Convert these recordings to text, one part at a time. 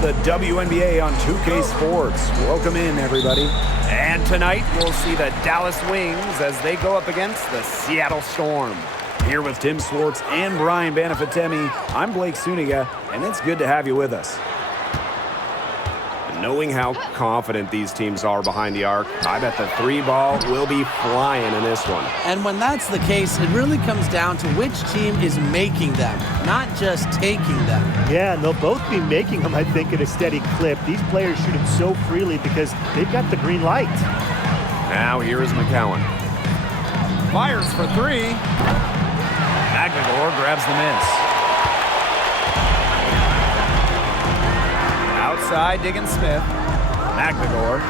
the WNBA on 2K Sports. Welcome in, everybody. And tonight, we'll see the Dallas Wings as they go up against the Seattle Storm. Here with Tim Swartz and Brian Banafitemi, I'm Blake Suniga, and it's good to have you with us. Knowing how confident these teams are behind the arc, I bet the three ball will be flying in this one. And when that's the case, it really comes down to which team is making them, not just taking them. Yeah, and they'll both be making them, I think, at a steady clip. These players shoot it so freely because they've got the green light. Now here is McCowan. Fires for three. Magdagor grabs the miss. Outside, Diggins Smith. Magdagor.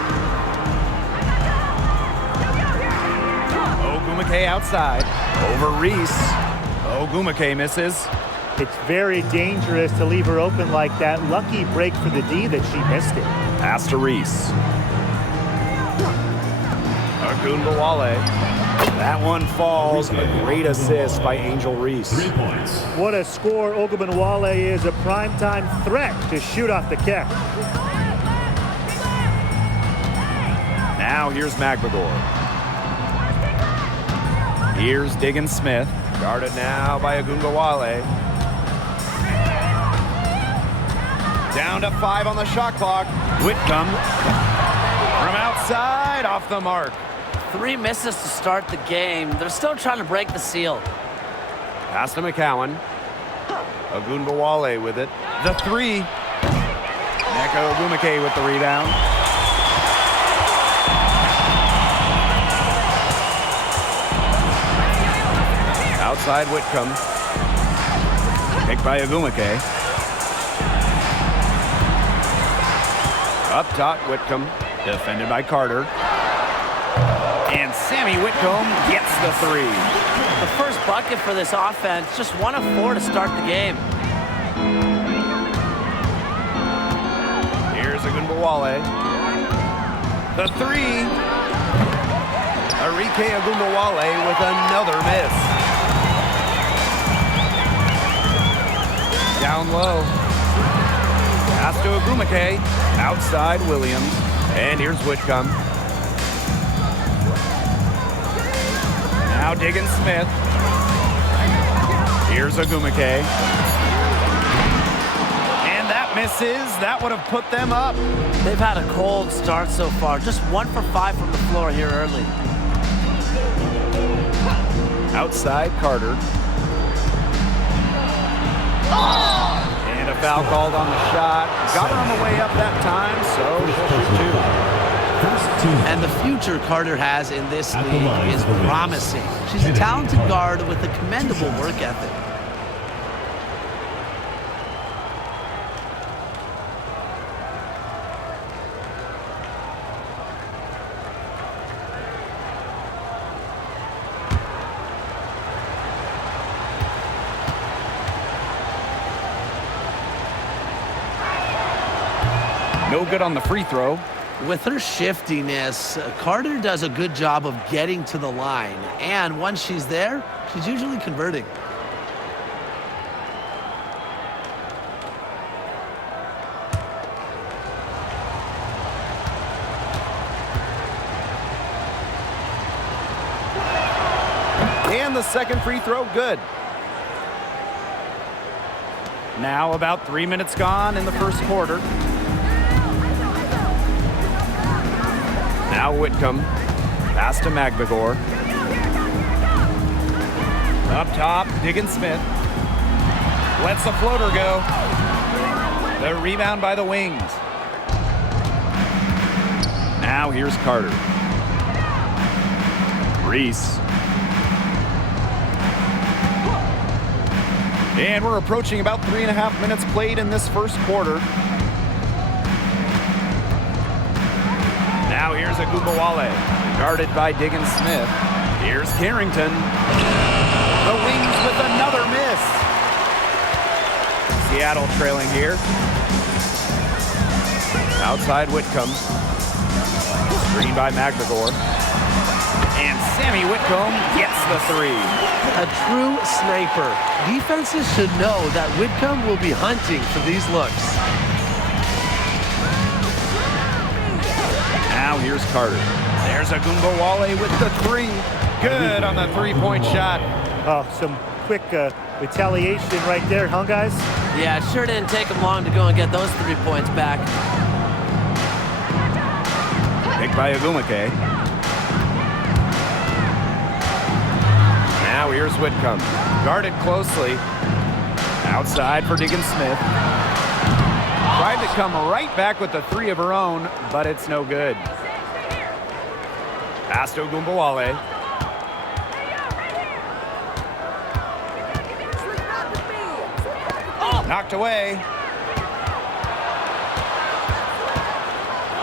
Ogumake outside. Over Reese. Ogumake misses. It's very dangerous to leave her open like that. Lucky break for the D that she missed it. Pass to Reese. Ogunbowale. That one falls. A great assist by Angel Reese. 3 points. What a score. Ogunbowale is a primetime threat to shoot off the kick. Now here's Magdagor. Here's Diggins Smith. Guarded now by Ogunbowale. Down to 5 on the shot clock. Whitcomb from outside, off the mark. 3 misses to start the game. They're still trying to break the seal. Pass to McCowan. Ogunbowale with it. The three. Neko Ogumake with the rebound. Outside Whitcomb. Picked by Ogumake. Up top, Whitcomb. Defended by Carter. And Sammy Whitcomb gets the three. The first bucket for this offense, just 1 of 4 to start the game. Here's Ogunbowale. The three. Arike Ogunbowale with another miss. Down low. Pass to Ogumake. Outside Williams. And here's Whitcomb. Now Diggins Smith. Here's Ogumake. And that misses. That would have put them up. They've had a cold start so far. Just 1 for 5 from the floor here early. Outside Carter. And a foul called on the shot. Got her on the way up that time, so she'll shoot 2. And the future Carter has in this league is promising. She's a talented guard with a commendable work ethic. No good on the free throw. With her shiftiness, Carter does a good job of getting to the line. And once she's there, she's usually converting. And the second free throw, good. Now about 3 minutes gone in the first quarter. Now Whitcomb. Pass to Magdagor. Up top, Diggins Smith. Lets the floater go. The rebound by the Wings. Now here's Carter. Reese. And we're approaching about 3.5 minutes played in this first quarter. Now here's Ogunbowale, guarded by Diggins Smith. Here's Carrington. The Wings with another miss. Seattle trailing here. Outside Whitcomb. Screen by Magdagor. And Sammy Whitcomb gets the three. A true sniper. Defenses should know that Whitcomb will be hunting for these looks. Now here's Carter. There's Agumbawale with the three. Good on the three-point shot. Oh, some quick retaliation right there, huh, guys? Yeah, it sure didn't take him long to go and get those 3 points back. Picked by Agumake. Now here's Whitcomb. Guarded closely. Outside for Diggins Smith. Tried to come right back with the three of her own, but it's no good. Pass to Agumbawale. Knocked away.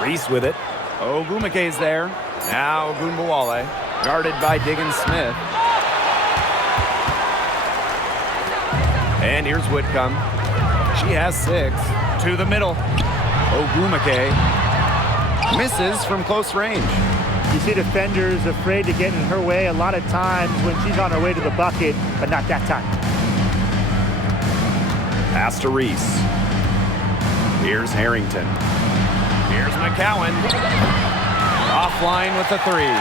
Reese with it. Ogumake's there. Now Agumbawale. Guarded by Diggins Smith. And here's Whitcomb. She has 6. To the middle. Ogumake misses from close range. You see defenders afraid to get in her way a lot of times when she's on her way to the bucket, but not that time. Pass to Reese. Here's Harrington. Here's McCowan. Offline with the three.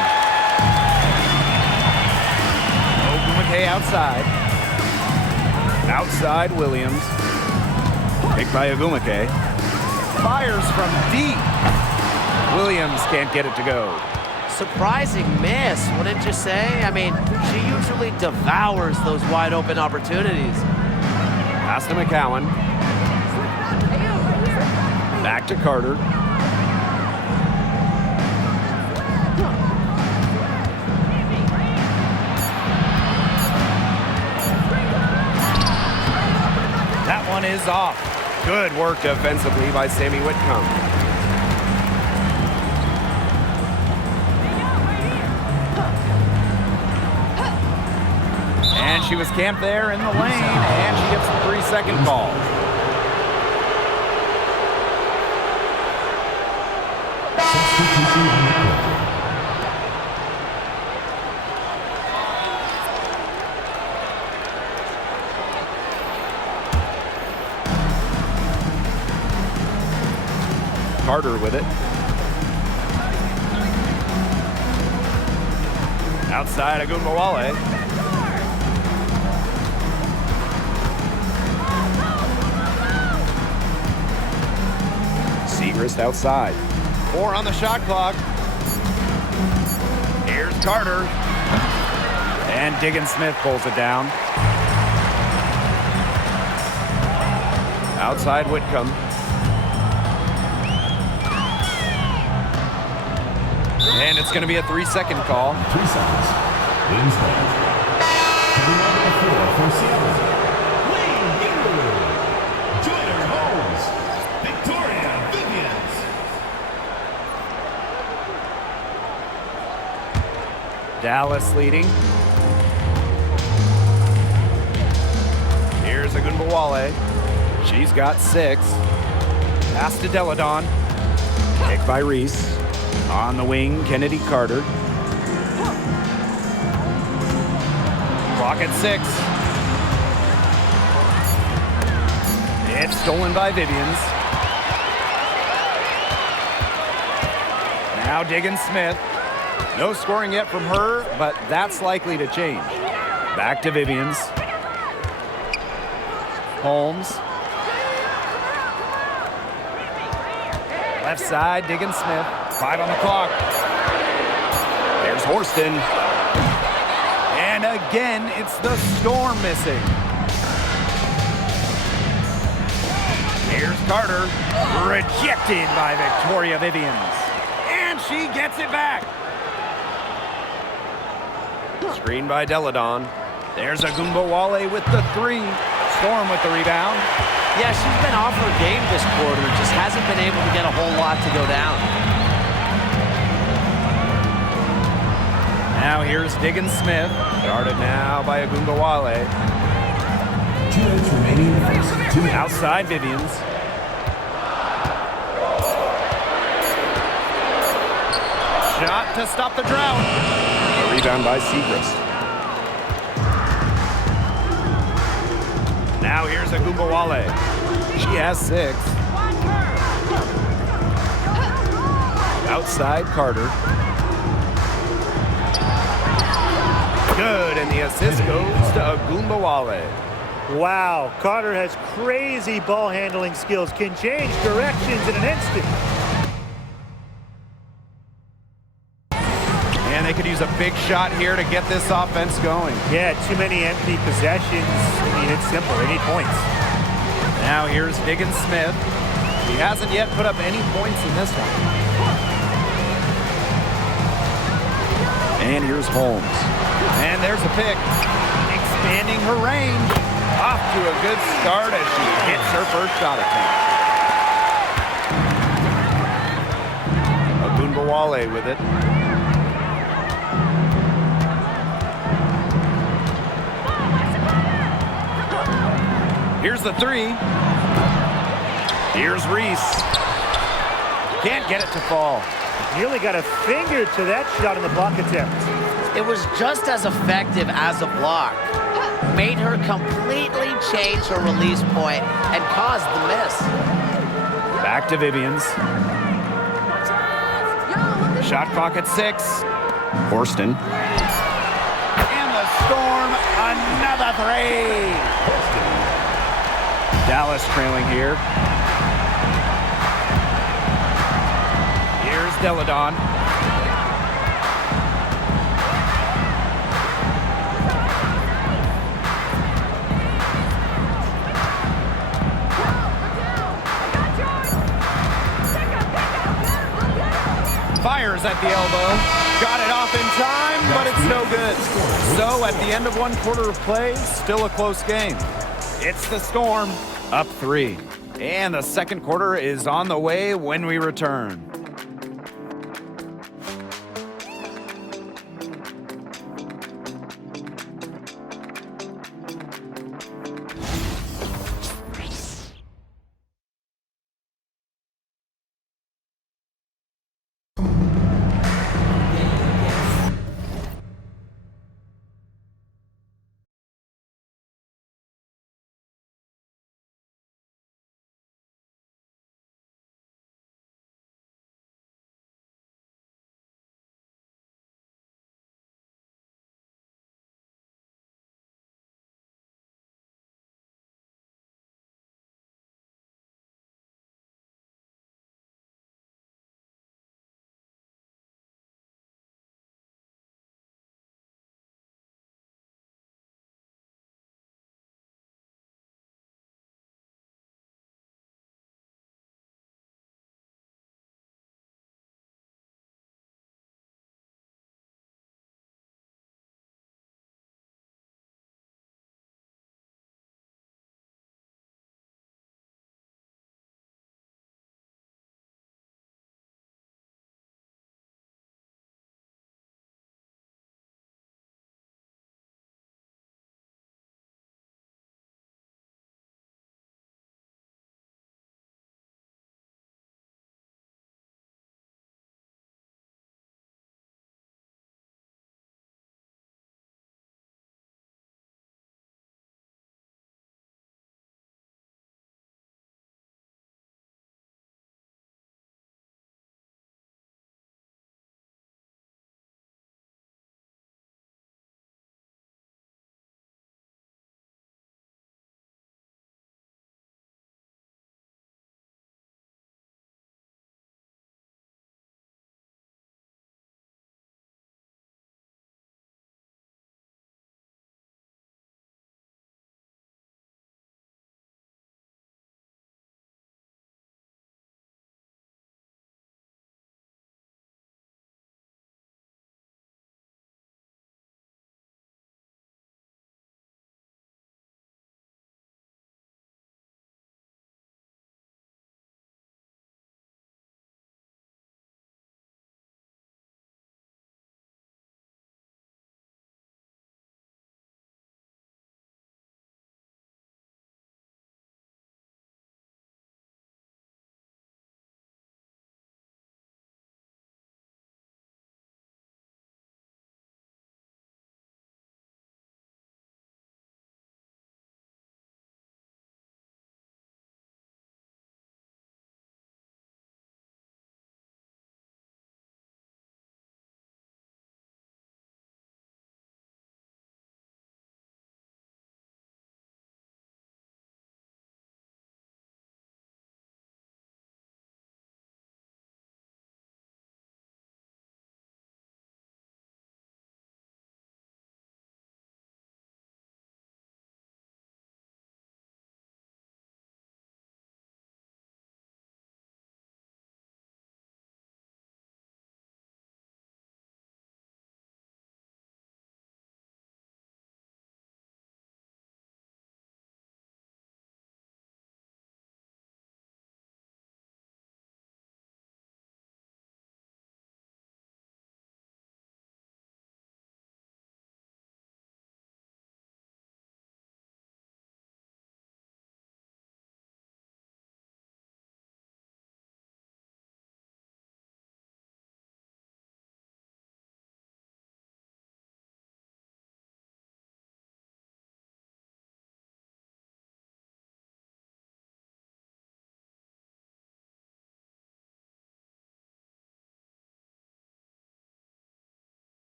Ogumake outside. Outside Williams. Picked by Agumake. Fires from deep. Williams can't get it to go. Surprising miss, wouldn't you say? I mean, she usually devours those wide open opportunities. Pass to McCowan. Back to Carter. That one is off. Good work defensively by Sammy Whitcomb. And she was camped there in the lane, and she gets the 3-second call. Carter with it. Outside Agumbawale. Segrist outside. 4 on the shot clock. Here's Carter. And Diggins Smith pulls it down. Outside Whitcomb. And it's going to be a 3-second call. 3 seconds. Wins ball. Coming on the floor for Seattle. Wayne Hughes. Joyner Holmes. Victoria Vivians. Dallas leading. Here's Agumbawale. She's got 6. Pass to Deladon. Picked by Reese. On the wing, Kennedy Carter. Clock at 6. It's stolen by Vivians. Now Diggins Smith. No scoring yet from her, but that's likely to change. Back to Vivians. Holmes. Left side, Diggins Smith. 5 on the clock. There's Horston. And again, it's the Storm missing. Here's Carter. Rejected by Victoria Vivians. And she gets it back. Screen by Deladon. There's Agumbawale with the 3. Storm with the rebound. Yeah, she's been off her game this quarter. Just hasn't been able to get a whole lot to go down. Now here's Diggins Smith. Guarded now by Agumbawale. 2 minutes remaining in the first. 2 minutes. Outside Vivians. Shot to stop the drought. A rebound by Segrist. Now here's Agumbawale. She has 6. Outside Carter. Good, and the assist goes to Agumbawale. Wow, Carter has crazy ball handling skills, can change directions in an instant. And they could use a big shot here to get this offense going. Yeah, too many empty possessions. I mean, it's simple. They need points. Now here's Diggins Smith. He hasn't yet put up any points in this one. And here's Holmes. And there's a pick. Expanding her range. Off to a good start as she hits her first shot attempt. Agumbawale with it. Here's the three. Here's Reese. Can't get it to fall. Nearly got a finger to that shot in the block attempt. It was just as effective as a block. Made her completely change her release point and caused the miss. Back to Vivians. Shot clock at 6. Horston. And the Storm, another three. Dallas trailing here. Here's Deladon. Fires at the elbow. Got it off in time, but it's no good. So at the end of one quarter of play, still a close game. It's the Storm, up 3. And the second quarter is on the way when we return.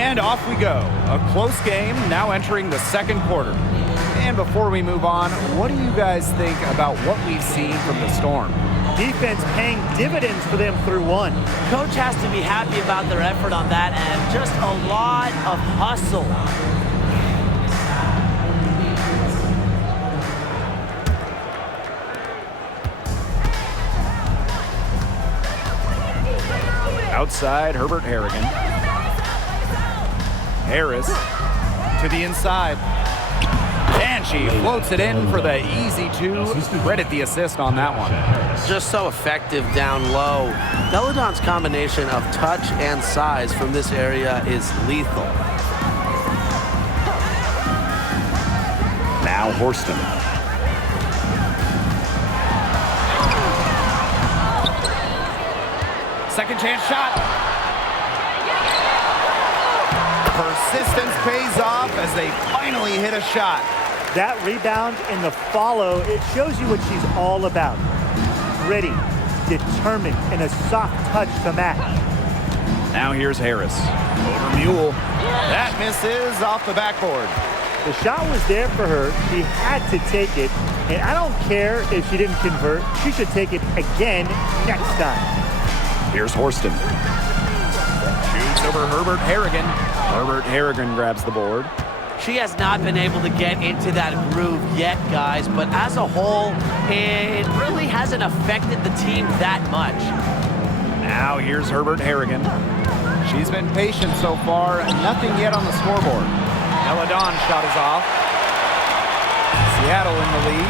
And off we go. A close game now entering the second quarter. And before we move on, what do you guys think about what we've seen from the Storm? Defense paying dividends for them through one. Coach has to be happy about their effort on that end. Just a lot of hustle. Outside, Herbert Harrigan. Harris to the inside. And she floats it in for the easy two. Credit the assist on that one. Just so effective down low. Deladon's combination of touch and size from this area is lethal. Now Horston. Second chance shot. Persistence pays off as they finally hit a shot. That rebound and the follow, it shows you what she's all about. Gritty, determined, and a soft touch to match. Now here's Harris. Over Mule. That misses off the backboard. The shot was there for her. She had to take it. And I don't care if she didn't convert. She should take it again next time. Here's Horston. Shoots over Herbert Harrigan. Herbert Harrigan grabs the board. She has not been able to get into that groove yet, guys, but as a whole, it really hasn't affected the team that much. Now here's Herbert Harrigan. She's been patient so far, nothing yet on the scoreboard. Deladon shot is off. Seattle in the lead.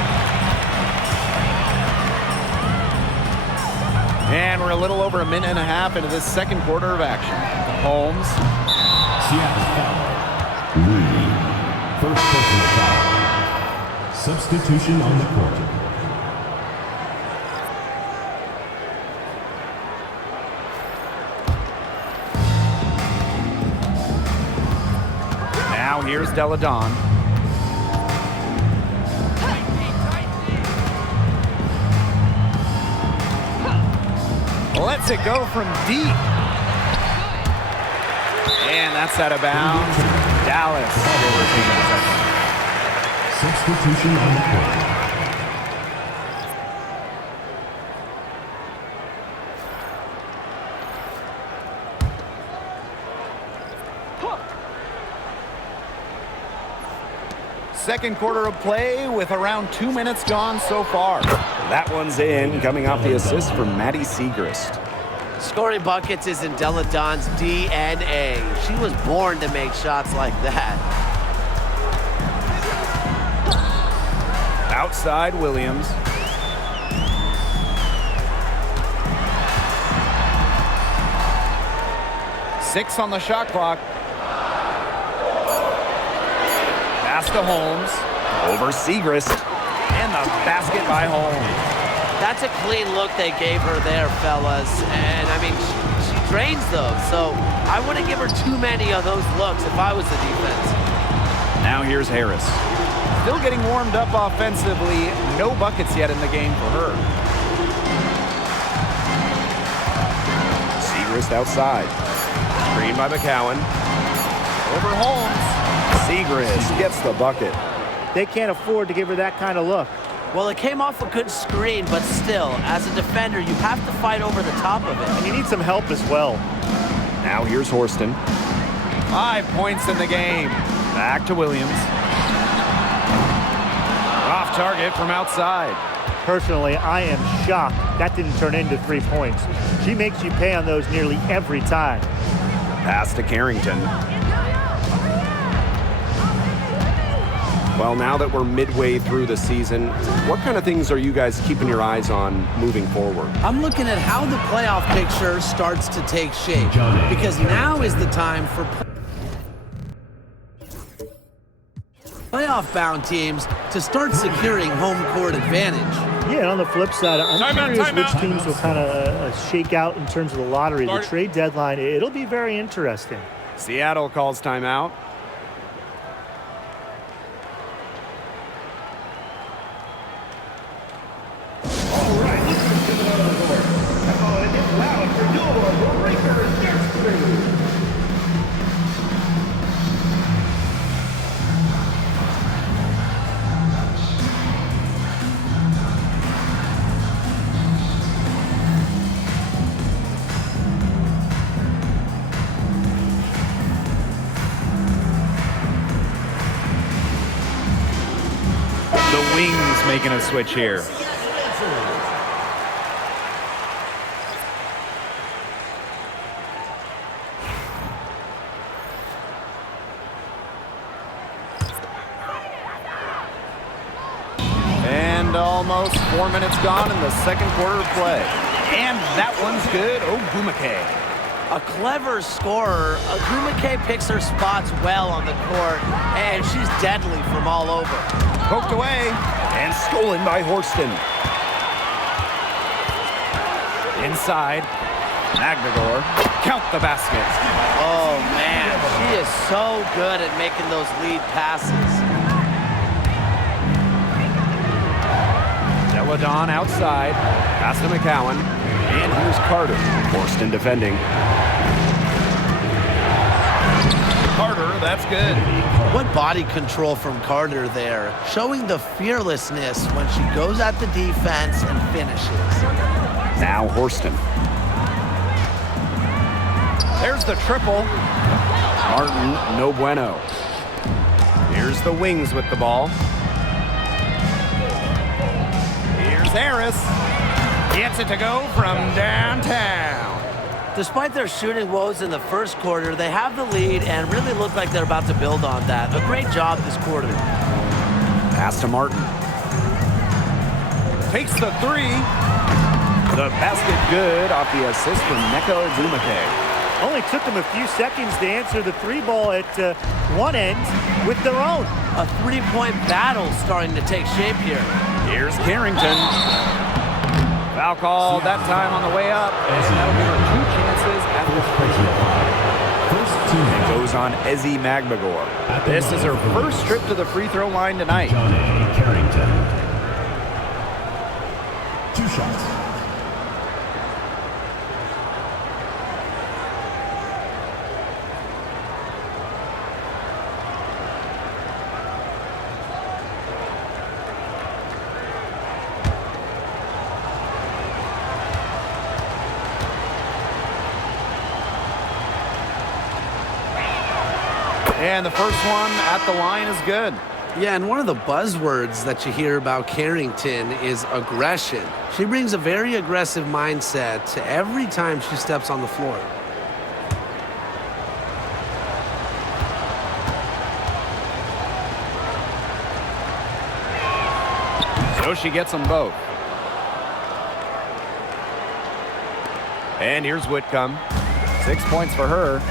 And we're a little over a minute and a half into this second quarter of action. Holmes. Seattle foul. Lee. First personal foul. Substitution on the court. Now here's Deladon. Lets it go from deep. And that's out of bounds. Dallas will retain possession. Substitution on the court. Second quarter of play with around 2 minutes gone so far. That one's in, coming off the assist from Maddie Siegrist. Scoring buckets is in Deladon's DNA. She was born to make shots like that. Outside Williams. Six on the shot clock. Pass to Holmes. Over Siegrist. And the basket by Holmes. That's a clean look they gave her there, fellas. And, I mean, she drains those. So I wouldn't give her too many of those looks if I was the defense. Now here's Harris. Still getting warmed up offensively. No buckets yet in the game for her. Siegrist outside. Screen by McCowan. Over Holmes. Siegrist gets the bucket. They can't afford to give her that kind of look. Well, it came off a good screen, but still, as a defender, you have to fight over the top of it. And you need some help as well. Now here's Horston. 5 points in the game. Back to Williams. Off target from outside. Personally, I am shocked that didn't turn into 3 points. She makes you pay on those nearly every time. Pass to Carrington. Well, now that we're midway through the season, what kind of things are you guys keeping your eyes on moving forward? I'm looking at how the playoff picture starts to take shape, because now is the time for playoff-bound teams to start securing home court advantage. Yeah, and on the flip side, I'm curious which teams will kind of shake out in terms of the lottery, the trade deadline. It'll be very interesting. Seattle calls timeout. Wings making a switch here. And almost 4 minutes gone in the second quarter of play. And that one's good. Ogumake. A clever scorer. Ogumake picks her spots well on the court, and she's deadly from all over. Poked away and stolen by Horston. Inside, Magdagor. Count the basket. Oh, man. She is so good at making those lead passes. Deladon outside. Pass to McCowan. And here's Carter. Horston defending. Carter, that's good. What body control from Carter there, showing the fearlessness when she goes at the defense and finishes. Now Horston. There's the triple. Martin, no bueno. Here's the Wings with the ball. Here's Harris. Gets it to go from downtown. Despite their shooting woes in the first quarter, they have the lead and really look like they're about to build on that. A great job this quarter. Pass to Martin. Takes the three. The basket good off the assist from Nneka Ogumake. Only took them a few seconds to answer the three ball at one end with their own. A three-point battle starting to take shape here. Here's Carrington. Foul call that time on the way up, and that'll give her 2 chances at the free throw. First team. It goes on Ezzy Magbagor. This is her first trip to the free throw line tonight. Johnny Carrington. 2 shots. And the first one at the line is good. Yeah, and one of the buzzwords that you hear about Carrington is aggression. She brings a very aggressive mindset to every time she steps on the floor. So she gets them both. And here's Whitcomb. 6 points for her.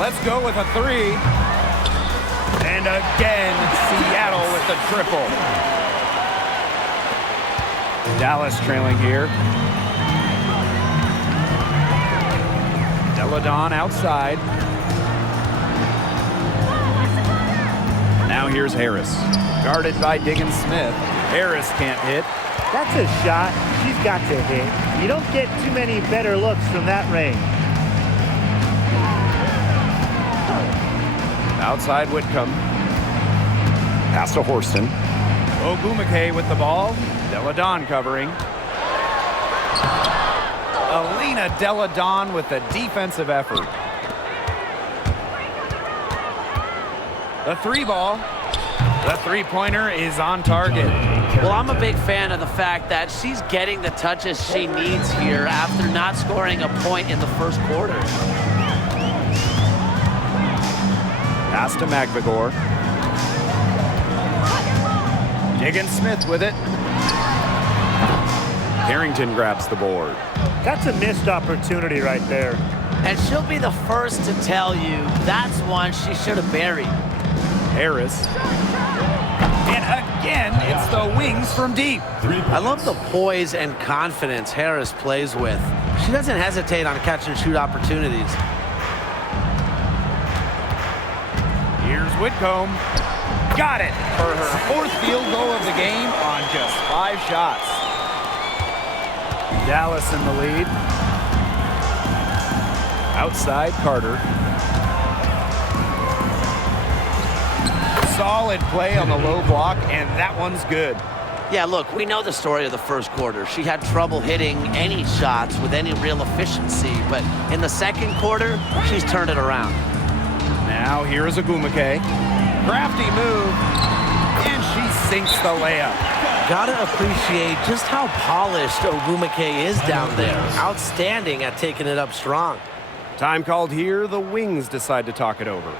Let's go with a three. And again, Seattle with the triple. Dallas trailing here. Deladon outside. Now here's Harris. Guarded by Diggins Smith. Harris can't hit. That's a shot she's got to hit. You don't get too many better looks from that range. Outside Whitcomb. Pass to Horston. Ogumake with the ball. Deladon covering. Alina Deladon with the defensive effort. The three ball. The three-pointer is on target. Well, I'm a big fan of the fact that she's getting the touches she needs here after not scoring a point in the first quarter. Pass to Magbagor. Diggins Smith with it. Carrington grabs the board. That's a missed opportunity right there. And she'll be the first to tell you that's one she should have buried. Harris. And again, it's the Wings from deep. I love the poise and confidence Harris plays with. She doesn't hesitate on catch and shoot opportunities. Here's Whitcomb. Got it for her 4th field goal of the game on just 5 shots. Dallas in the lead. Outside Carter. Solid play on the low block, and that one's good. Yeah, look, we know the story of the first quarter. She had trouble hitting any shots with any real efficiency, but in the second quarter, she's turned it around. Now here's Ogumake. Crafty move, and she sinks the layup. Gotta appreciate just how polished Ogwumike is down there. Outstanding at taking it up strong. Time called here. The Wings decide to talk it over.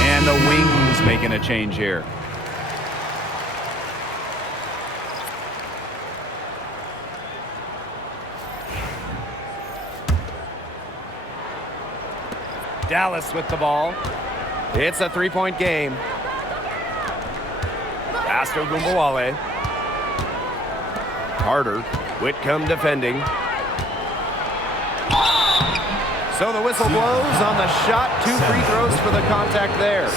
And the Wings making a change here. Dallas with the ball. It's a three-point game. Pass to Gumbawale. Carter. Whitcomb defending. So the whistle blows on the shot. 2 free throws for the contact there.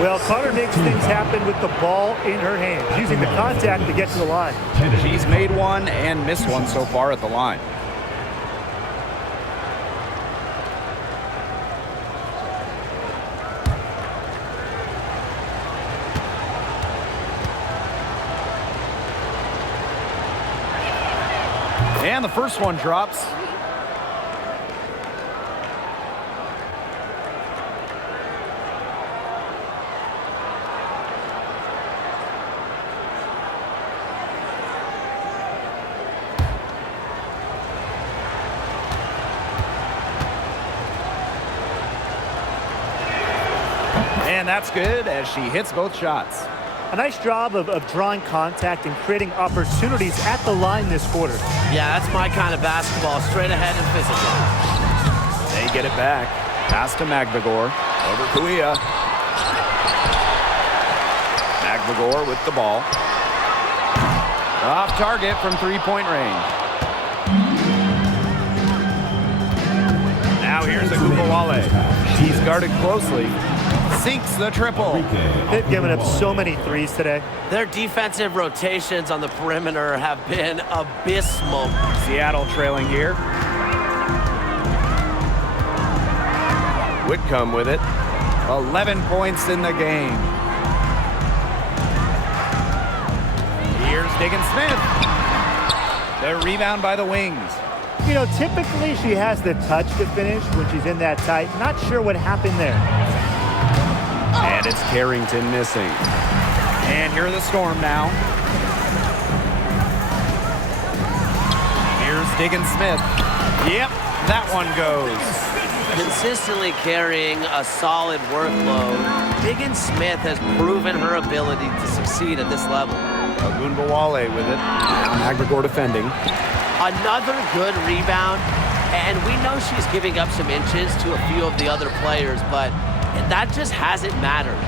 Well, Carter makes things happen with the ball in her hands, using the contact to get to the line. She's made one and missed one so far at the line. And the first one drops. And that's good as she hits both shots. A nice job of drawing contact and creating opportunities at the line this quarter. Yeah, that's my kind of basketball. Straight ahead and physical. They get it back. Pass to Magbagor. Over Kuia. Magbagor with the ball. Off target from three-point range. Now here's Agubawale. She's guarded closely. Sinks the triple. They've given up so many threes today. Their defensive rotations on the perimeter have been abysmal. Seattle trailing here. Whitcomb with it. 11 points in the game. Here's Diggin Smith. The rebound by the Wings. You know, typically she has the touch to finish when she's in that tight. Not sure what happened there. And it's Carrington missing. And here are the Storm now. Here's Diggin Smith. Yep, that one goes. Consistently carrying a solid workload, Diggin Smith has proven her ability to succeed at this level. Ogunbowale with it. Now Magbagor defending. Another good rebound, and we know she's giving up some inches to a few of the other players, but that just hasn't mattered.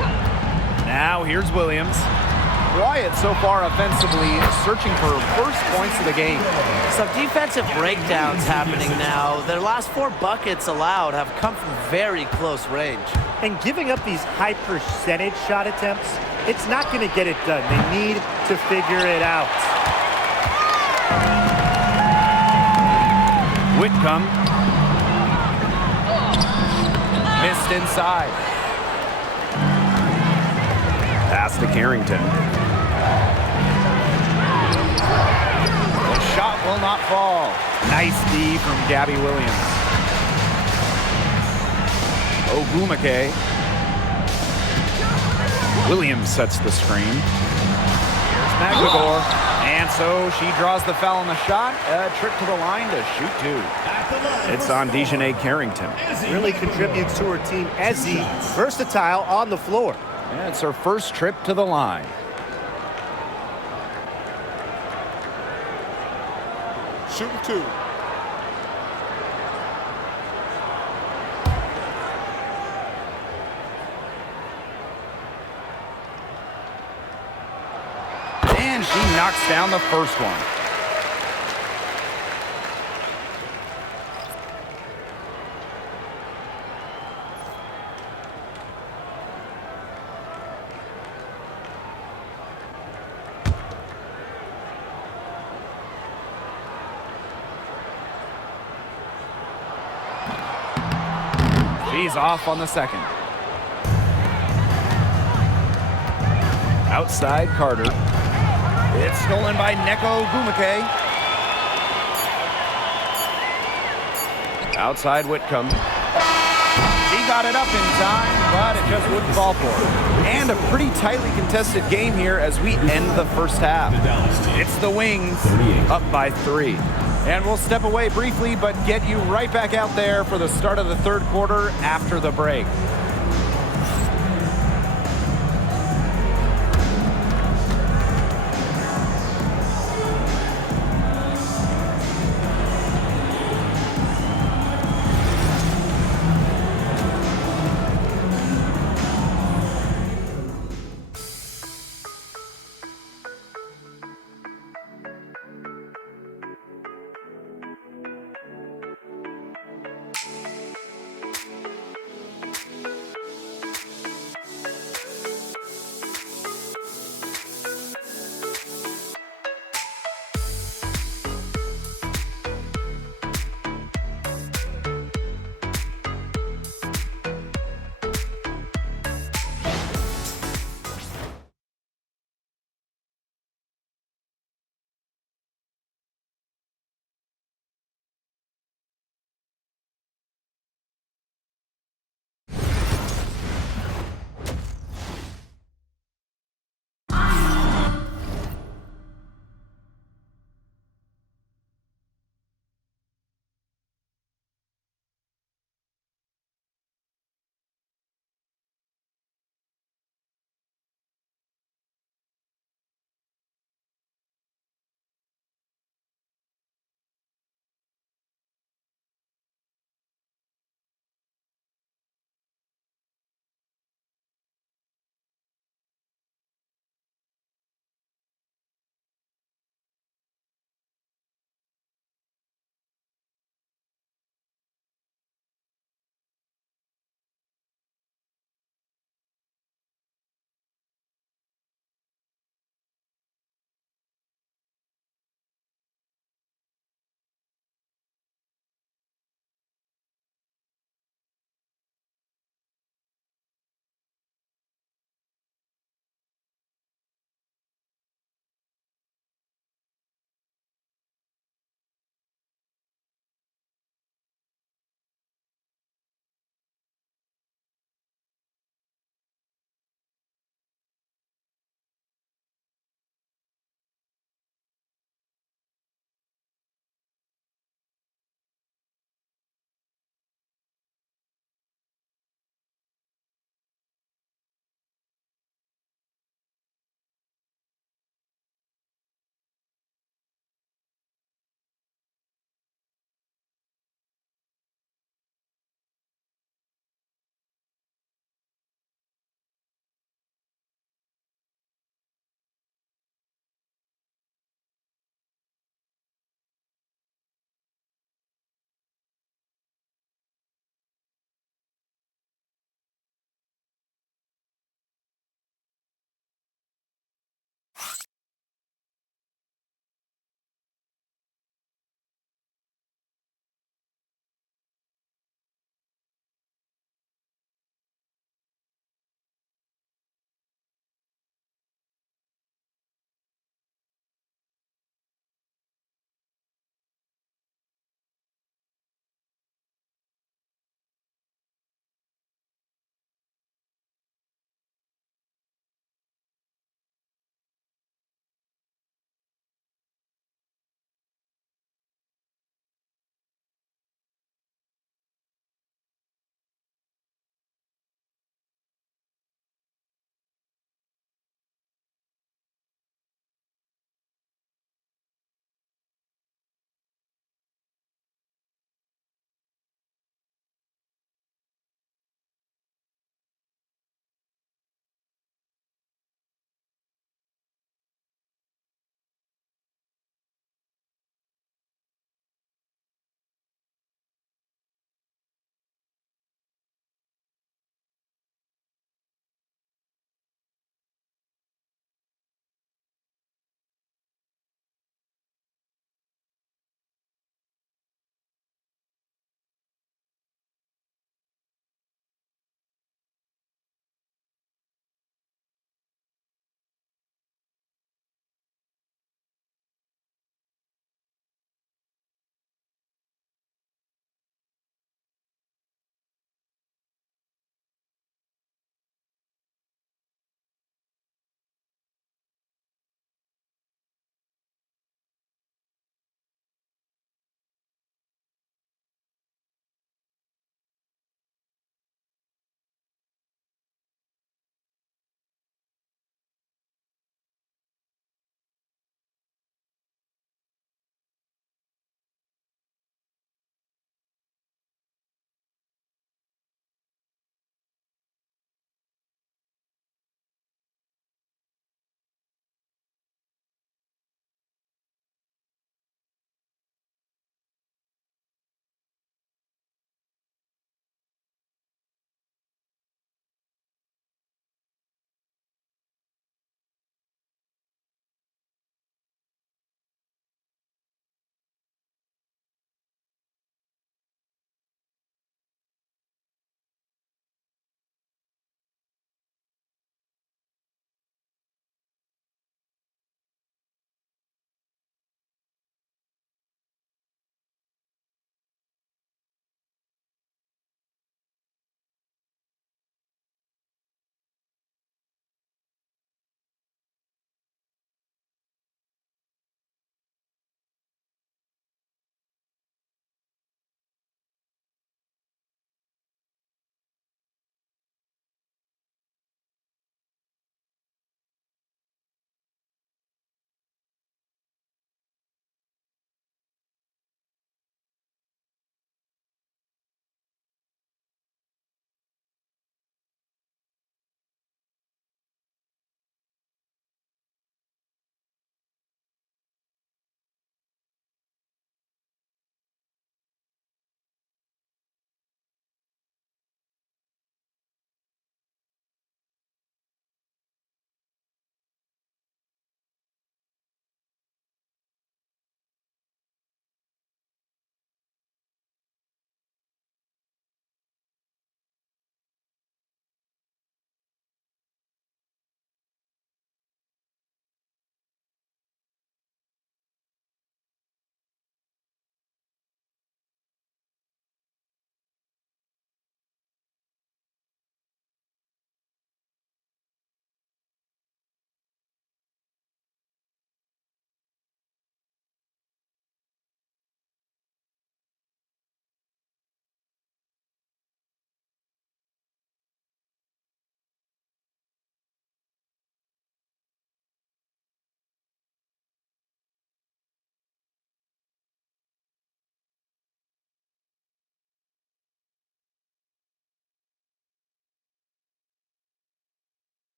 Now here's Williams. Wyatt so far offensively searching for first points of the game. Some defensive breakdowns happening now. Their last 4 buckets allowed have come from very close range. And giving up these high percentage shot attempts, it's not going to get it done. They need to figure it out. Whitcomb. Missed inside. Pass to Carrington. The shot will not fall. Nice D from Gabby Williams. Ogwumike. Williams sets the screen. Here's Magbagor. And so she draws the foul on the shot. A trip to the line to shoot 2. It's on Dejanay Carrington. Really contributes to her team. Ezzy, versatile on the floor. And it's her first trip to the line. Shooting 2. And she knocks down the first one. She's off on the second. Outside Carter. It's stolen by Neko Gumake. Outside Whitcomb. She got it up in time, but it just wouldn't fall for her. And a pretty tightly contested game here as we end the first half. It's the Wings up by 3. And we'll step away briefly, but get you right back out there for the start of the third quarter after the break.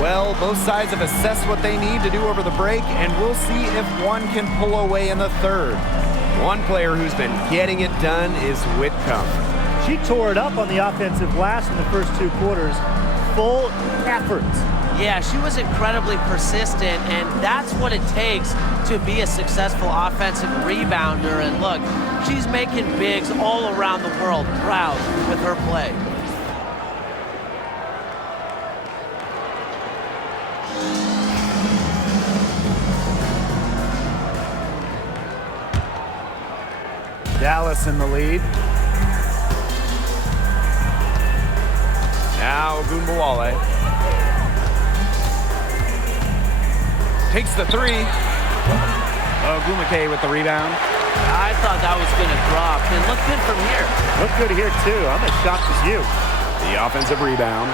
Well, both sides have assessed what they need to do over the break, and we'll see if one can pull away in the third. One player who's been getting it done is Whitcomb. She tore it up on the offensive glass in the first 2 quarters. Full effort. Yeah, she was incredibly persistent, and that's what it takes to be a successful offensive rebounder. And look, she's making bigs all around the world proud with her play. Dallas in the lead. Now Ogunbowale Takes the three. Ogumake with the rebound. I thought that was going to drop, and look good from here. Look good here, too. I'm as shocked as you. the offensive rebound.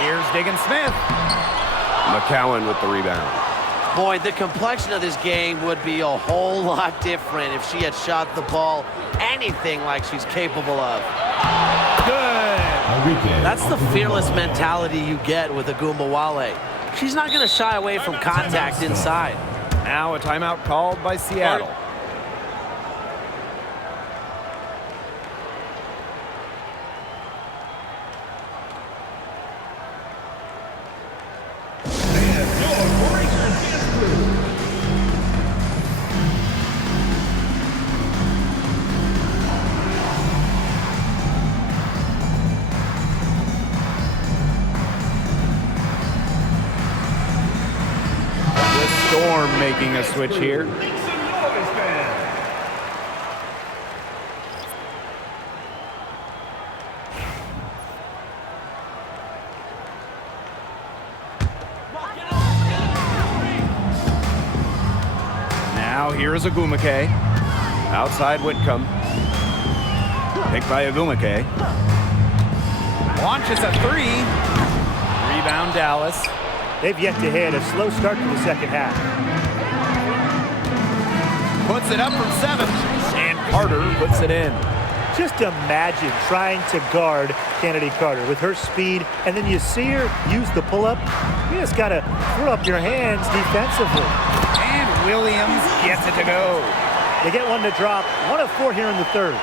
Here's Diggin Smith. McCowan with the rebound. Boy, the complexion of this game would be a whole lot different if she had shot the ball anything like she's capable of. Good. That's the fearless mentality you get with Ogunbowale. She's not going to shy away from contact inside. Now a timeout called by Seattle. Storm making a switch here. Now here's Ogumake. Outside Whitcomb. Picked by Ogumake. Launches a three. Rebound Dallas. They've yet to hit a slow start to the second half. Puts it up from 7. And Carter puts it in. Just imagine trying to guard Kennedy Carter with her speed, and then you see her use the pull-up. You just got to throw up your hands defensively. And Williams gets it to go. They get one to drop. 1 of 4 here in the third.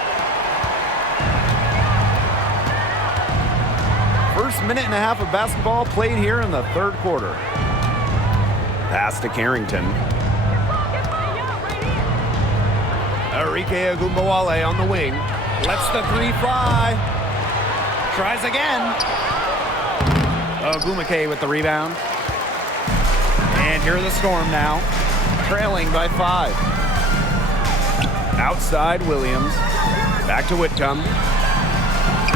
First minute and a half of basketball played here in the third quarter. Pass to Carrington. Arike Ogunbowale on the wing. Lets the three fly. Tries again. Ogumake with the rebound. And here are the Storm now. Trailing by 5. Outside Williams. Back to Whitcomb.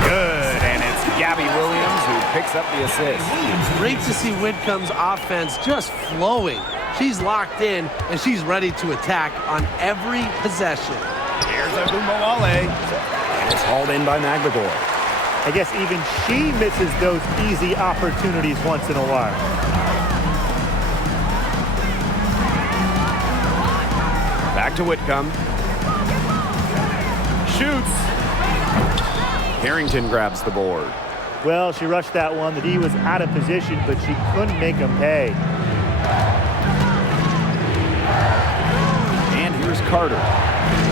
Good, and it's Gabby Williams who picks up the assist. Great to see Whitcomb's offense just flowing. She's locked in, and she's ready to attack on every possession. Here's Ogunbowale, and it's hauled in by Magdagor. I guess even she misses those easy opportunities once in a while. Back to Whitcomb. Shoots. Carrington grabs the board. Well, she rushed that one. The D was out of position, but she couldn't make them pay. And here's Carter.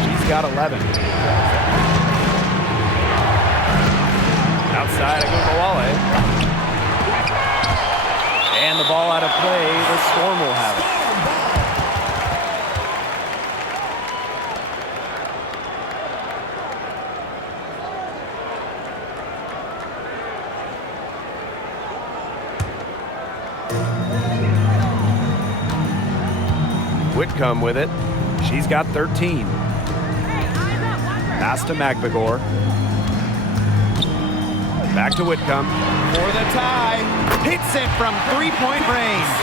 She's got 11. Outside Ogunbowale. And the ball out of play. The Storm will have it. Whitcomb with it. She's got 13. Pass to Magdagor. Back to Whitcomb for the tie. Hits it from three-point range.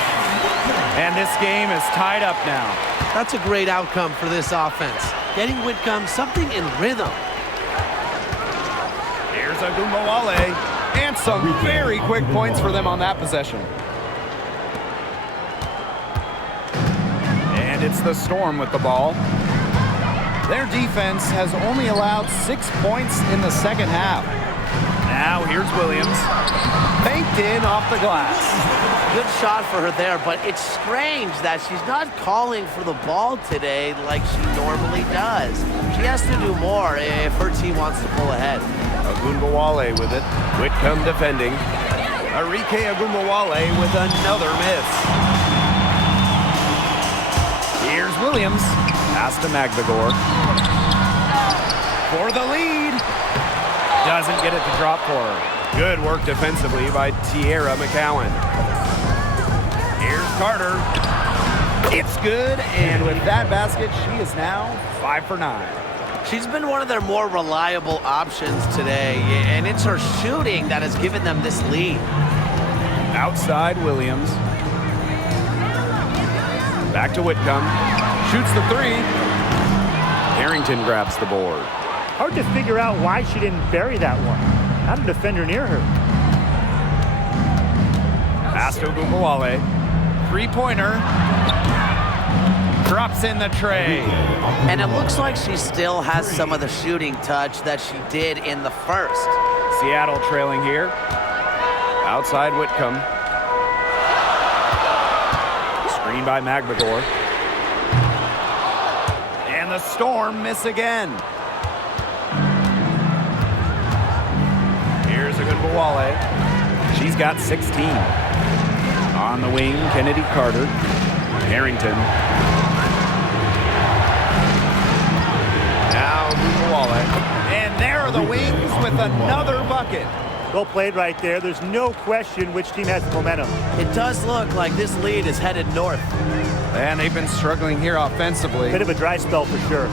And this game is tied up now. That's a great outcome for this offense. Getting Whitcomb something in rhythm. Here's Ogunbowale. And some very quick points for them on that possession. And it's the Storm with the ball. Their defense has only allowed 6 points in the second half. Now here's Williams. Banked in off the glass. Good shot for her there, but it's strange that she's not calling for the ball today like she normally does. She has to do more if her team wants to pull ahead. Agunbowale with it. Whitcomb defending. Arike Agunbowale with another miss. Here's Williams. Pass to Magbagor. For the lead. Doesn't get it to drop for her. Good work defensively by Tierra McCowan. Here's Carter. It's good, and with that basket, she is now 5 for 9. She's been one of their more reliable options today, and it's her shooting that has given them this lead. Outside Williams. Back to Whitcomb. Shoots the 3. Harrington grabs the board. Hard to figure out why she didn't bury that one. Not a defender near her. Pass to Agunbowale. Three-pointer. Drops in the tray. And it looks like she still has some of the shooting touch that she did in the first. Seattle trailing here. Outside Whitcomb. Screen by Magbagor. And the Storm miss again. Here's Agunbowale. She's got 16. On the wing, Kennedy Carter. Harrington. Now Agunbowale. And there are the Wings with another bucket. Well played right there. There's no question which team has the momentum. It does look like this lead is headed north. And they've been struggling here offensively. Bit of a dry spell for sure.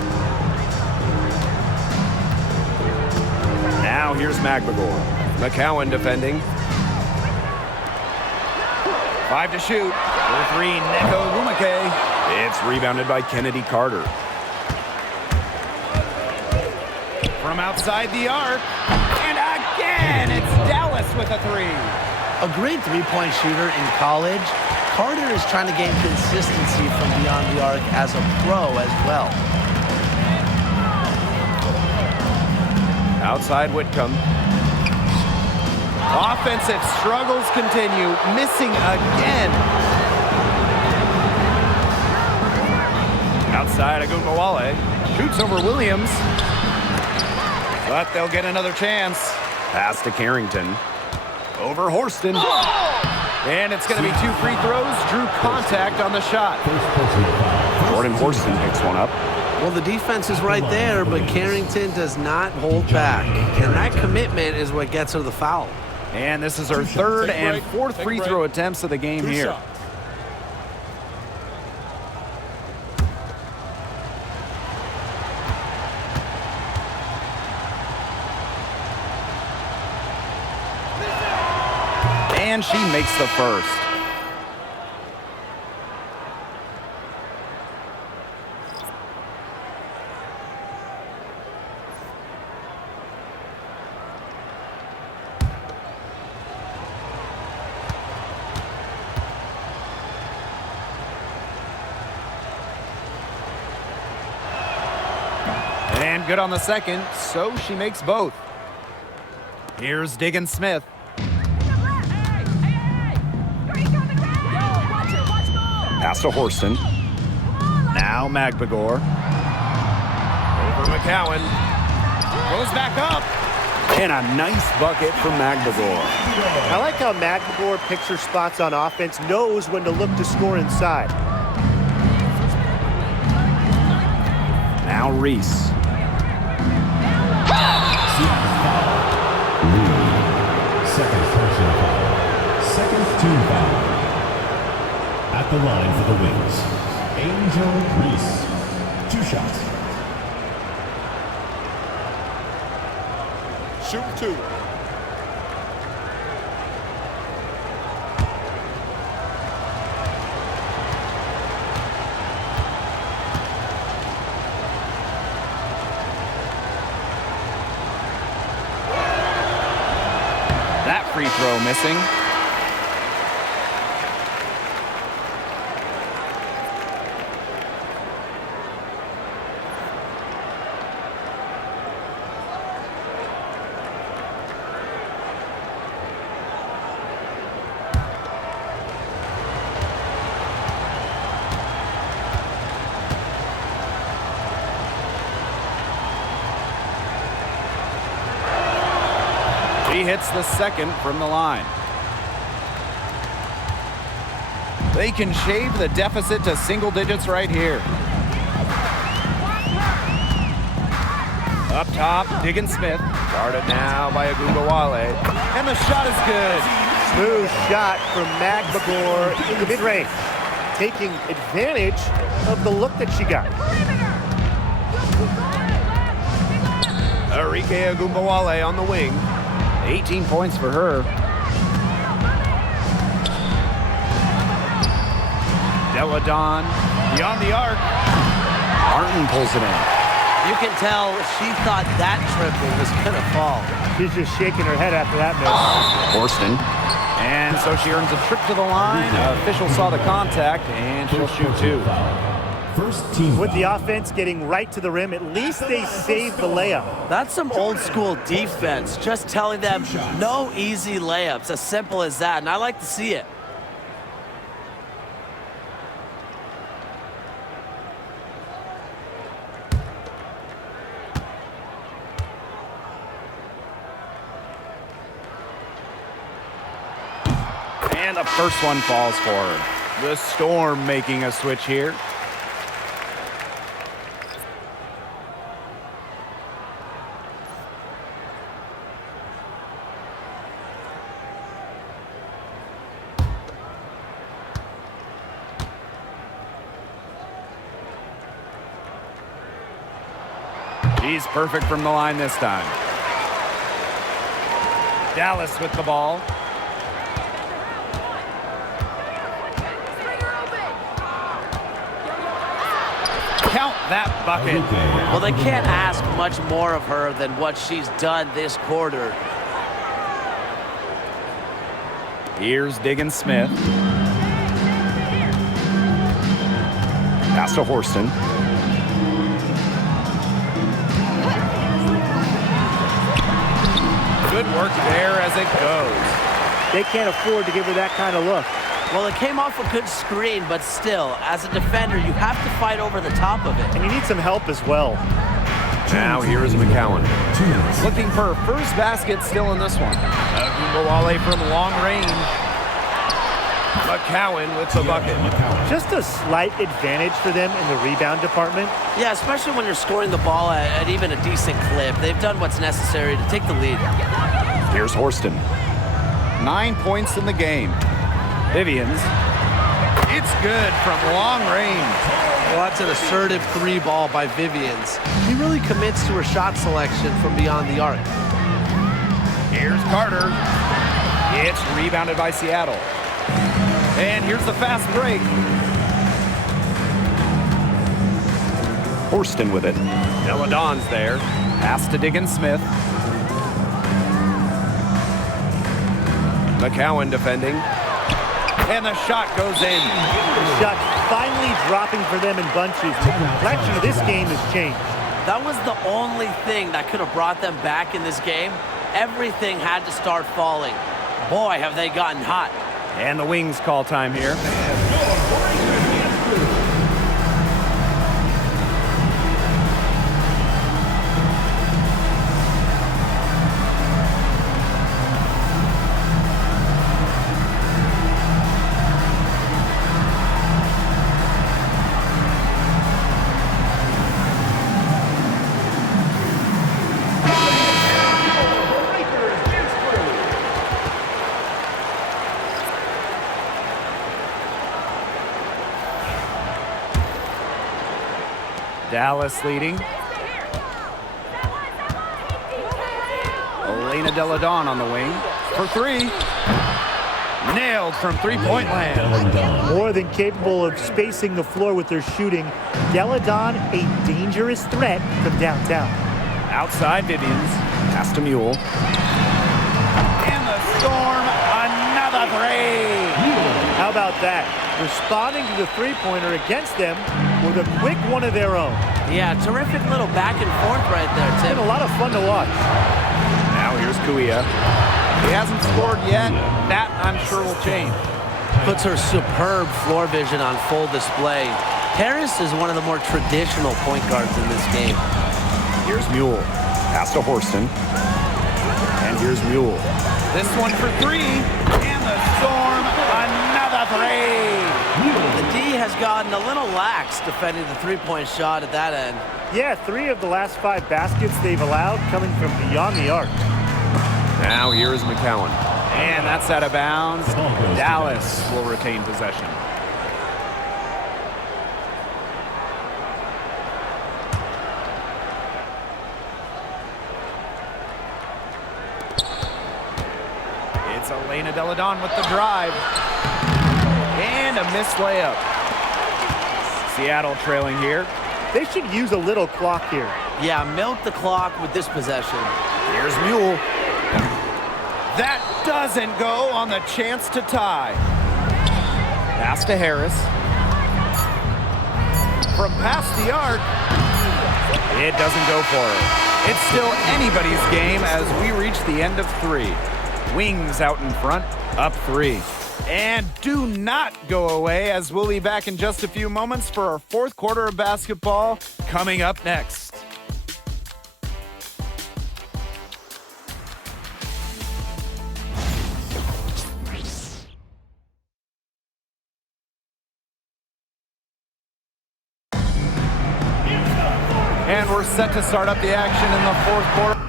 Now here's Magbagor. McCowan defending. 5 to shoot. For 3, Neko Rumake. It's rebounded by Kennedy Carter. From outside the arc. And again, it's Dallas with a 3. A great three-point shooter in college. Carter is trying to gain consistency from beyond the arc as a pro as well. Outside Whitcomb. Offensive struggles continue. Missing again. Outside Agunbowale. Shoots over Williams. But they'll get another chance. Pass to Carrington. Over Horston. And it's going to be 2 free throws. Drew contact on the shot. Jordan Horston picks one up. Well, the defense is right there, but Carrington does not hold back. And that commitment is what gets her the foul. And this is her third and fourth free throw attempts of the game here. And she makes the first. And good on the second, so she makes both. Here's Diggin Smith. Pass to Horston. Now Magbagor. Over McCowan. Goes back up. And a nice bucket from Magbagor. I like how Magbagor picks her spots on offense, knows when to look to score inside. Now Reese. Second personal foul. Second team foul. At the line for the Wings, Angel Reese. 2 shots. Shooting 2. That free throw missing. She hits the second from the line. They can shave the deficit to single digits right here. Up top, Diggins-Smith. Guarded now by Agumbawale. And the shot is good. Smooth shot from McMagor in the mid-range, taking advantage of the look that she got. Arike Agumbawale on the wing. 18 points for her. Deladon beyond the arc. Martin pulls it in. You can tell she thought that triple was going to fall. She's just shaking her head after that miss. Horston. And so she earns a trip to the line. Official saw the contact, and she'll shoot two. First team With the foul. offense getting right to the rim, at least they saved the layup. That's some old school defense, just telling them no easy layups, as simple as that, and I like to see it. And the first one falls for her. The Storm making a switch here. She's perfect from the line this time. Dallas with the ball. Count that bucket. Well, they can't ask much more of her than what she's done this quarter. Here's Diggins-Smith. Pass to Horston. Good work there as it goes. They can't afford to give her that kind of look. Well, it came off a good screen, but still, as a defender, you have to fight over the top of it. And you need some help as well. Now here is McCowan. Looking for her first basket still in this one. Agumbawale from long range. McCowan with the bucket. Just a slight advantage for them in the rebound department. Yeah, especially when you're scoring the ball at even a decent clip. They've done what's necessary to take the lead. Here's Horston. 9 points in the game. Vivians. It's good from long range. Well, that's an assertive three ball by Vivians. She really commits to her shot selection from beyond the arc. Here's Carter. It's rebounded by Seattle. And here's the fast break. Horston with it. Deladon's there. Pass to Diggins-Smith. McCowan defending. And the shot goes in. The shot finally dropping for them in bunches. The complexion of this game has changed. That was the only thing that could have brought them back in this game. Everything had to start falling. Boy, have they gotten hot. And the Wings call time here. Dallas leading. Elena Deladon on the wing for three. Nailed from three-point land. More than capable of spacing the floor with their shooting. Deladon, a dangerous threat from downtown. Outside Vivians. Pass to Mule. And the Storm, another three. How about that? Responding to the three-pointer against them with a quick one of their own. Yeah, terrific little back and forth right there, It's Tim. been a lot of fun to watch. Now here's Kuia. He hasn't scored yet. That, I'm sure, will change. Puts her superb floor vision on full display. Harris is one of the more traditional point guards in this game. Here's Mule. Pass to Horston. And here's Mule. This one for three. And the Storm, another three. The D has gotten a little lax defending the three-point shot at that end. Yeah, 3 of the last 5 baskets they've allowed coming from beyond the arc. Now here is McCowan. And that's out of bounds. Dallas will retain possession. It's Elena Deladon with the drive. And a missed layup. Seattle trailing here. They should use a little clock here. Yeah, milk the clock with this possession. Here's Mule. That doesn't go on the chance to tie. Pass to Harris. From past the arc. It doesn't go for her. It's still anybody's game as we reach the end of 3. Wings out in front, up 3. And do not go away as we'll be back in just a few moments for our 4th quarter of basketball coming up next. And we're set to start up the action in the 4th quarter.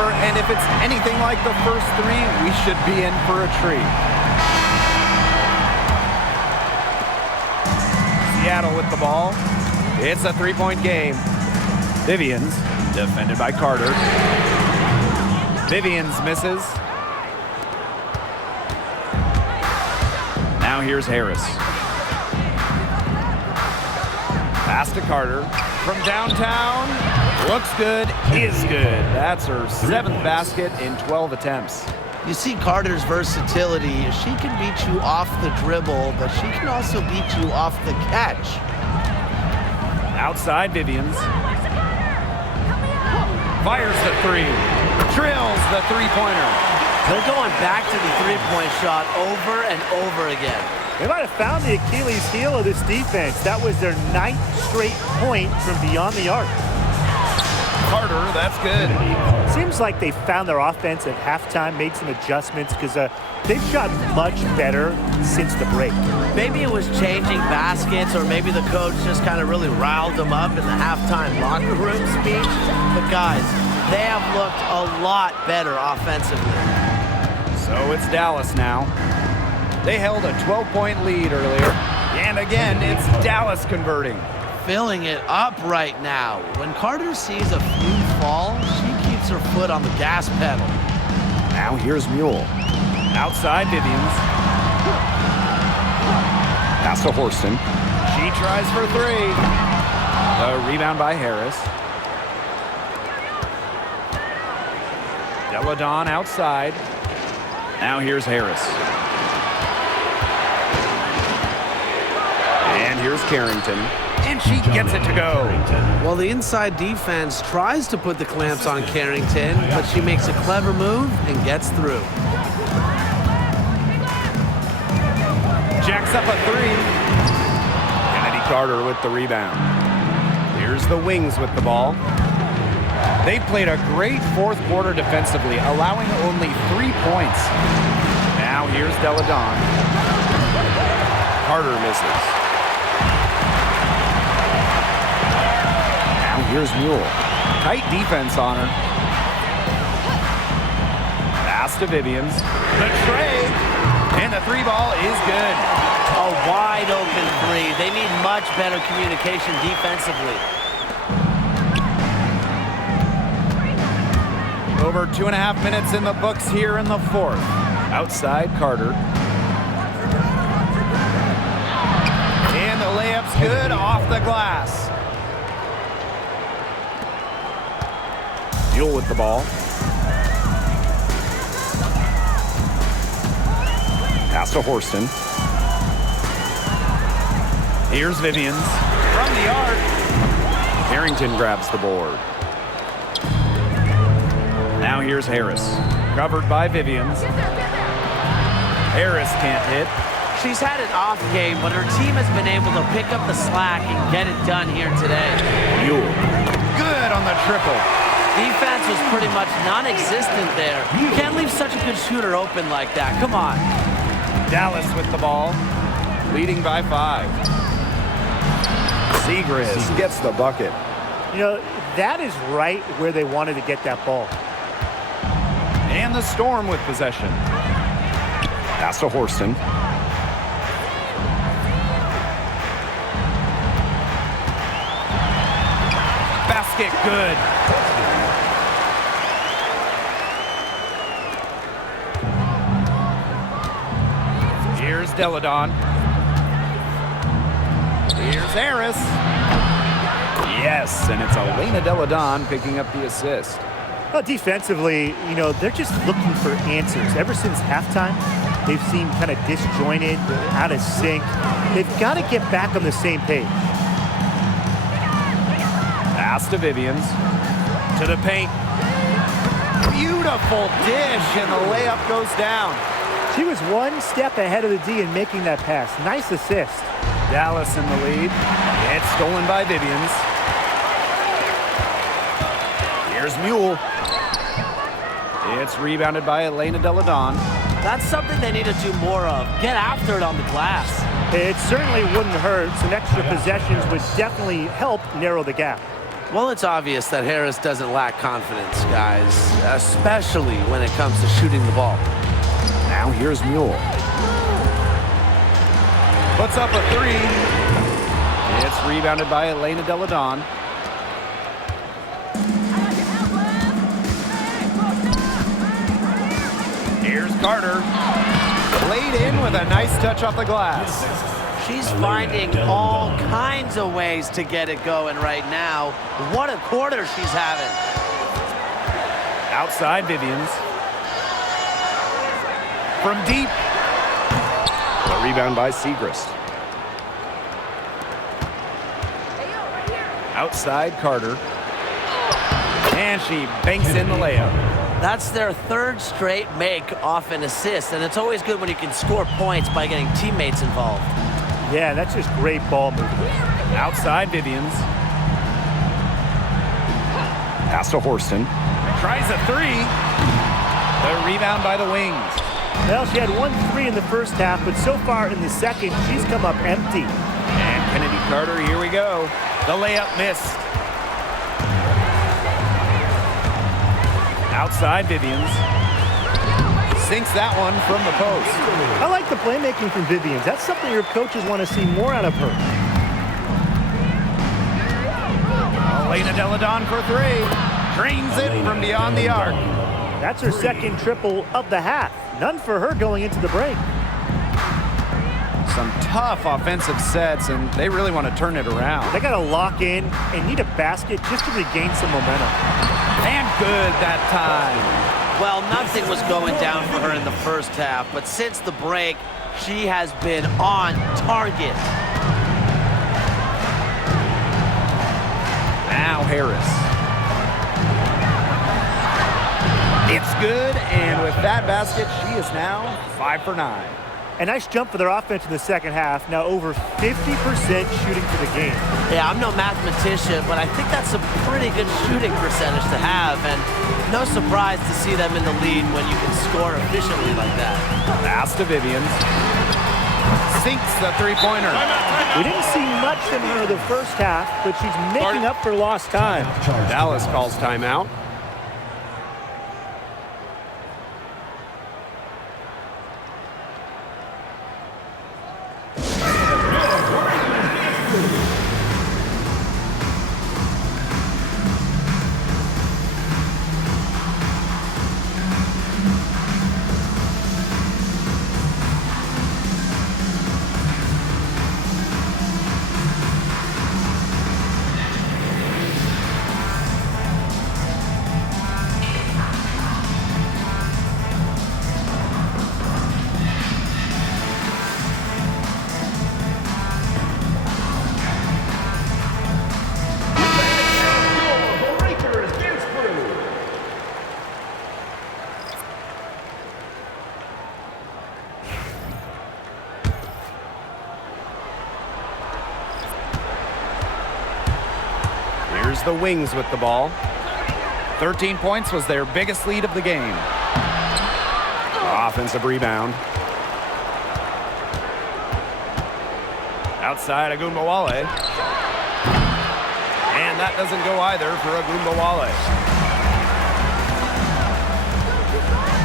And if it's anything like the first three, we should be in for a treat. Seattle with the ball. It's a three-point game. Vivians, defended by Carter. Vivians misses. Now here's Harris. Pass to Carter. From downtown. Looks good, is good. That's her 7th basket in 12 attempts. You see Carter's versatility. She can beat you off the dribble, but she can also beat you off the catch. Outside Vivians. Fires the three. Drills the three-pointer. They're going back to the three-point shot over and over again. They might have found the Achilles heel of this defense. That was their 9th straight point from beyond the arc. Carter, that's good. Seems like they found their offense at halftime, made some adjustments because they've shot much better since the break. Maybe it was changing baskets, or maybe the coach just kind of really riled them up in the halftime locker room speech. But guys, they have looked a lot better offensively. So it's Dallas now. They held a 12-point lead earlier. And again, it's Dallas converting. Filling it up right now. When Carter sees a few fall, she keeps her foot on the gas pedal. Now here's Mule. Outside Vivians. Pass to Horston. She tries for three. The rebound by Harris. Deladon outside. Now here's Harris. And here's Carrington. And she gets it to go. Well, the inside defense tries to put the clamps on Carrington, but she makes a clever move and gets through. Jacks up a three. Kennedy Carter with the rebound. Here's the Wings with the ball. They played a great fourth quarter defensively, allowing only 3 points. Now here's Deladon. Carter misses. Now here's Mule. Tight defense on her. Pass to Vivians. The trade. And the three ball is good. A wide open three. They need much better communication defensively. Over 2.5 minutes in the books here in the fourth. Outside Carter. And the layup's good off the glass. Mule with the ball. Pass to Horston. Here's Vivians. From the arc. Harrington grabs the board. Now here's Harris. Covered by Vivians. Harris can't hit. She's had an off game, but her team has been able to pick up the slack and get it done here today. Mule. Good on the triple. Defense was pretty much non-existent there. You can't leave such a good shooter open like that. Come on. Dallas with the ball. Leading by 5. Segrist gets the bucket. You know, that is right where they wanted to get that ball. And the Storm with possession. Pass to Horston. Basket good. Here's Deladon. Here's Harris. Yes, and it's Elena Deladon picking up the assist. Well, defensively, you know, they're just looking for answers. Ever since halftime, they've seemed kind of disjointed, out of sync. They've got to get back on the same page. Pass to Vivians. To the paint. Beautiful dish, and the layup goes down. She was one step ahead of the D in making that pass. Nice assist. Dallas in the lead. It's stolen by Vivians. Here's Mule. It's rebounded by Elena Deladon. That's something they need to do more of. Get after it on the glass. It certainly wouldn't hurt. Some extra possessions would definitely help narrow the gap. Well, it's obvious that Harris doesn't lack confidence, guys, especially when it comes to shooting the ball. Now here's Mule. Puts up a three. It's rebounded by Elena Deladon. Here's Carter. Laid in with a nice touch off the glass. She's finding all kinds of ways to get it going right now. What a quarter she's having. Outside Vivians. From deep. A rebound by Segrist. Outside Carter. And she banks in the layup. That's their third straight make off an assist, and it's always good when you can score points by getting teammates involved. Yeah, that's just great ball movement. Outside Vivians. Pass to Horston. Tries a three. The rebound by the Wings. Well, she had 1 3 in the first half, but so far in the second, she's come up empty. And Kennedy Carter, here we go. The layup missed. Outside Vivians. Sinks that one from the post. I like the playmaking from Vivians. That's something your coaches want to see more out of her. Elena Deladon for three. Drains it from beyond the arc. That's her second triple of the half. None for her going into the break. Some tough offensive sets, and they really want to turn it around. They got to lock in and need a basket just to regain some momentum. And good that time. Well, nothing was going down for her in the first half, but since the break, she has been on target. Now Harris. It's good, and with that basket, she is now 5 for 9. A nice jump for their offense in the second half. Now over 50% shooting for the game. Yeah, I'm no mathematician, but I think that's a pretty good shooting percentage to have, and no surprise to see them in the lead when you can score efficiently like that. Pass to Vivians. Sinks the three-pointer. We didn't see much from her the first half, but she's making up for lost time. Dallas calls timeout. Here's the Wings with the ball. 13 points was their biggest lead of the game. Offensive rebound. Outside Agumbawale. And that doesn't go either for Agumbawale.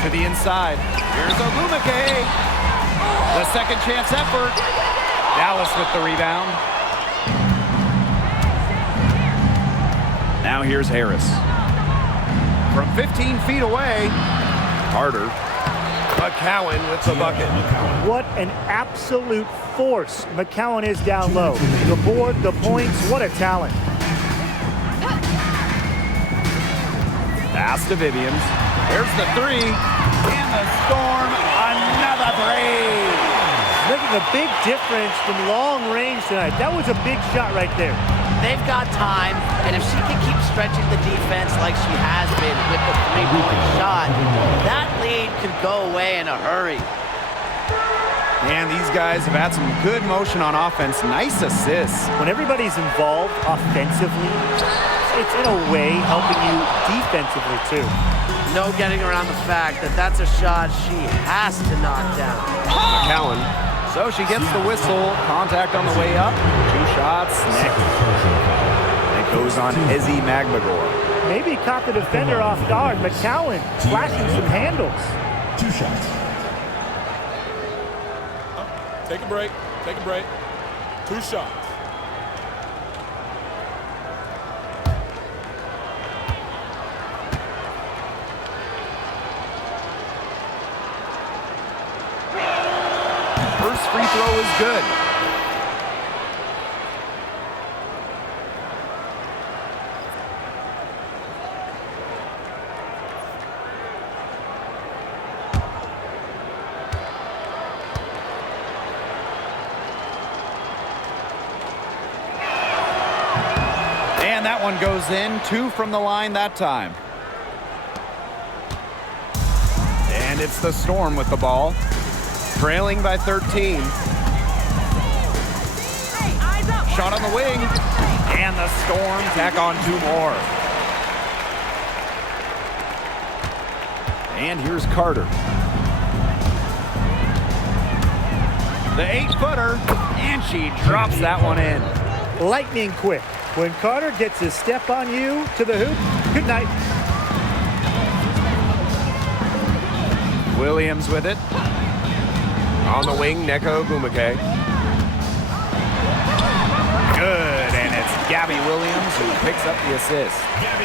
To the inside. Here's Ogumake. The second chance effort. Dallas with the rebound. Now here's Harris. From 15 feet away, Carter. McCowan with the bucket. What an absolute force McCowan is down low. The board, the points, what a talent. Pass to Vivians. There's the three. And the Storm, another three. Making a big difference from long range tonight. That was a big shot right there. They've got time, and if she can keep stretching the defense like she has been with the three-point shot, that lead could go away in a hurry. And these guys have had some good motion on offense. Nice assists. When everybody's involved offensively, it's in a way helping you defensively too. No getting around the fact that that's a shot she has to knock down. McCowan. So she gets the whistle. Contact on the way up. 2 shots. Nick. They goes on Izzy Magbagor. Maybe caught the defender off guard. McCowan flashing some handles. 2 shots. Take a break. Take a break. 2 shots. First free throw is good. And that one goes in. 2 from the line that time. And it's the Storm with the ball. Trailing by 13. Shot on the wing. And the Storm tack on 2 more. And here's Carter. The 8-footer. And she drops that one in. Lightning quick. When Carter gets his step on you to the hoop, good night. Williams with it. On the wing, Neko Ogwumike. Good, and it's Gabby Williams who picks up the assist.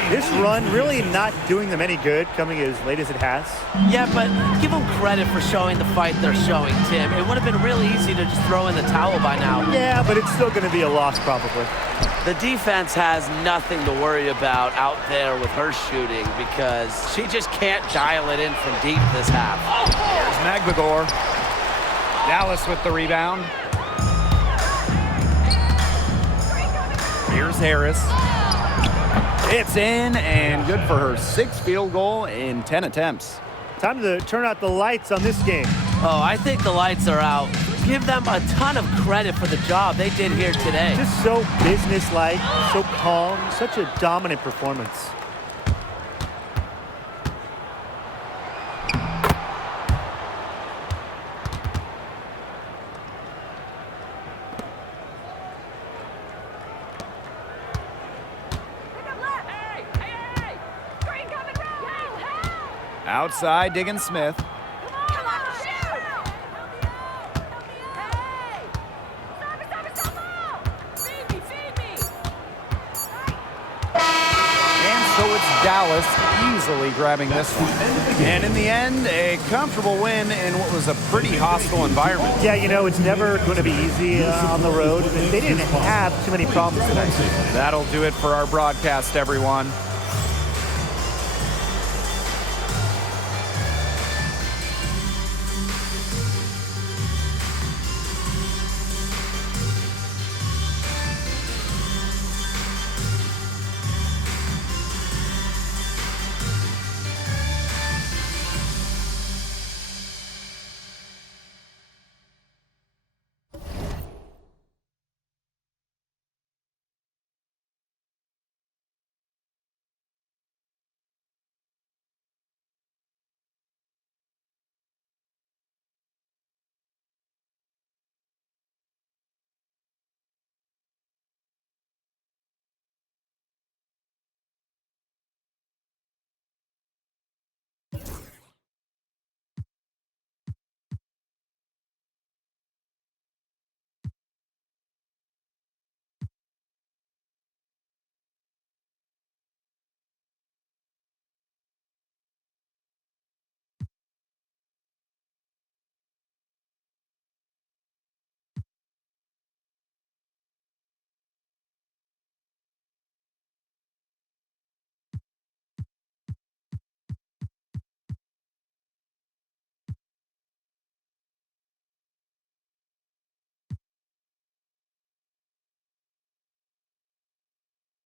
This run really not doing them any good, coming as late as it has. Yeah, but give them credit for showing the fight they're showing, Tim. It would have been really easy to just throw in the towel by now. Yeah, but it's still going to be a loss probably. The defense has nothing to worry about out there with her shooting because she just can't dial it in from deep this half. Here's Magbagor. Dallas with the rebound. Here's Harris. It's in and good for her 6th field goal in 10 attempts. Time to turn out the lights on this game. Oh, I think the lights are out. Give them a ton of credit for the job they did here today. Just so businesslike, so calm, such a dominant performance. Outside, Diggin Smith. So it's Dallas easily grabbing this one. And in the end, a comfortable win in what was a pretty hostile environment. Yeah, you know, it's never going to be easy on the road. They didn't have too many problems tonight. That'll do it for our broadcast, everyone.